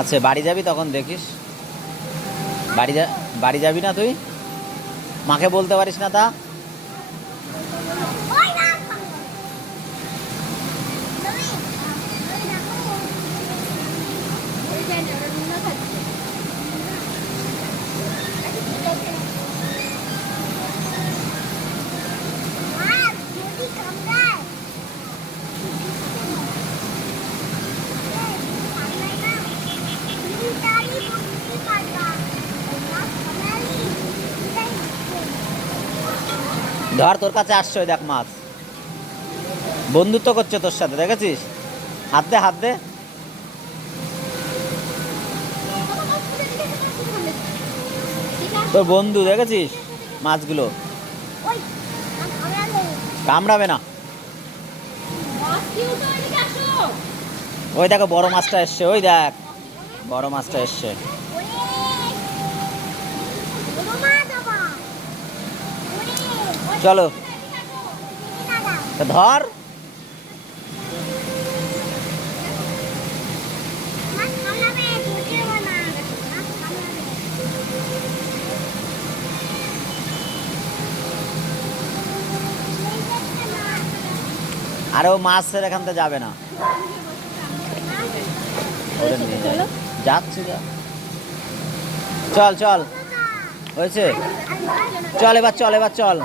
আছে, বাড়ি যাবি তখন দেখিস। বাড়ি যাবি না তুই? মাকে বলতে পারিস না তা? ধর, তোর কাছে আসছে, ওই দেখ মাছ। বন্ধুত্ব করছে তোর সাথে, দেখেছিস? হাত দে, হাত দে। তোর বন্ধু, দেখেছিস মাছগুলো? কামড়াবে না। ওই দেখো বড় মাছটা এসছে, ওই দেখ বড় মাছটা এসছে। চলো ধর। আরে ও মাছের এখান থেকে যাবে না। ওরে নিয়ে যাই, যাচ্ছি যা। চল চল, হয়েছে। চল এবার, চল এবার, চল।